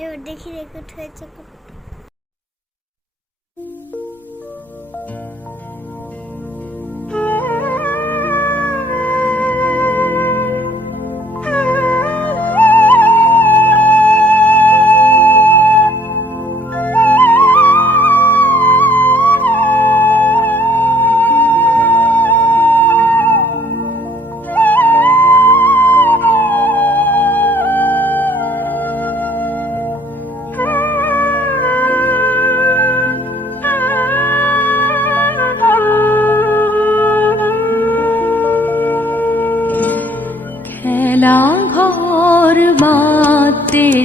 देखी देखो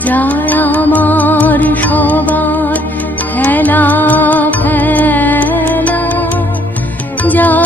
যায় আমার সবার খেলা খেলা। যায়